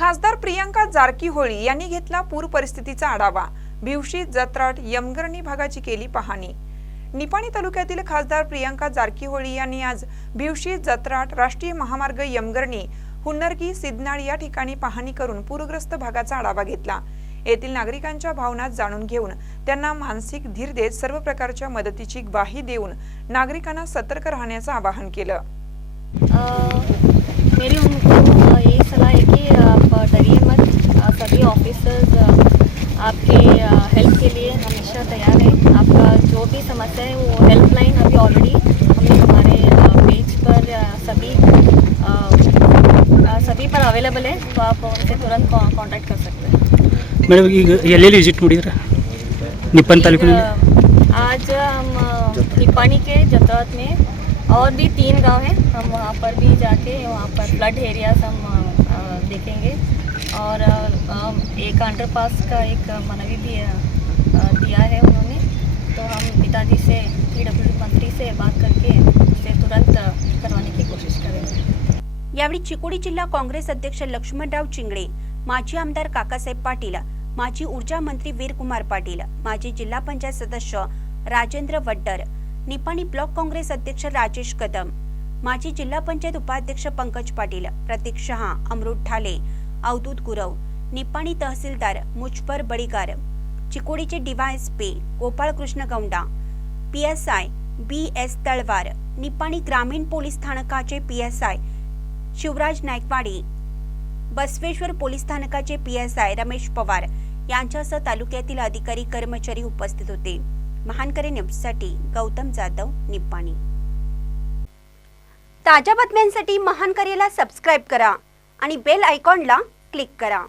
खासदार प्रियांका जारकीहोळी यांनी घेतला पूर परिस्थितीचा आढावा. भिवशी जत्राट यमगर्णी भागाची केली पाहणी. निपाणी तालुक्यातील खासदार प्रियांका जारकीहोळी यांनी आज भिवशी जत्राट राष्ट्रीय महामार्ग यमगर्णी हुन्नरगी सिद्धनाळ या ठिकाणी पाहणी करून पूरग्रस्त भागाचा आढावा घेतला. येथील नागरिकांच्या भावना जाणून घेऊन त्यांना मानसिक धीर देत सर्व प्रकारच्या मदतीची ग्वाही देऊन नागरिकांना सतर्क राहण्याचं आवाहन केलं. मेरी उनको ये सलाह है कि हेल्प के लिए हमेशा तैयार हैं आपका जो भी समस्या है वो हेल्पलाइन अभी ऑलरेडी हमने हमारे पेज पर अ, सभी अ, अ, सभी पर अवेलेबल है तो आप उनसे तुरंत कांटेक्ट कर सकते हैं ಮೇಡಮ್ ಈಗ ಎಲ್ಲೆಲ್ಲಿ ವಿಸಿಟ್ ಮಾಡಿದ್ರೆ ನಿಪ್ಪನ್ ತಾಲೂಕಿನಲ್ಲಿ एक, अ, आज हम अ, निपानी के जतौत में और भी तीन गांव हैं हम वहाँ पर भी जाके वहाँ पर फ्लड एरियाज हम अ, अ, देखेंगे और अ, अ, एक अंडरपास का एक मनवी भी दिया है उन्होंने। तो हम पिताजी से पी मंत्री से बात करके उसे तुरंत करवाने की कोशिश करेंगे। यावेळी चिकोडी जिल्हा काँग्रेस अध्यक्ष लक्ष्मणराव चिंगडे माजी आमदार काकासाहेब पाटील माजी ऊर्जा मंत्री वीरकुमार पाटील माजी जिल्हा पंचायत सदस्य राजेंद्र वड्डर निपाणी ब्लॉक काँग्रेस अध्यक्ष राजेश कदम माजी जिल्हा पंचायत उपाध्यक्ष पंकज पाटील प्रतीक शहा अमृत ढाले अवधूत गुरव निपाणी तहसीलदार मुजपर बडीगार चिकोडीचे DYSP Gopalkrishna Gounda P S I B S Talwar Nipani ग्रामीण पोलीस स्थानकाचे P S I Shivraj Naikwadi Basaveshwar police स्थानकाचे P S I Ramesh Pawar यांच्यासह तालुक्यातील अधिकारी कर्मचारी उपस्थित होते. महानकरे न्यूजसाठी गौतम जाधव निपाणी. ताज्या बातम्यांसाठी महानकरेला सबस्क्राईब करा आणि बेल आयकॉनला क्लिक करा.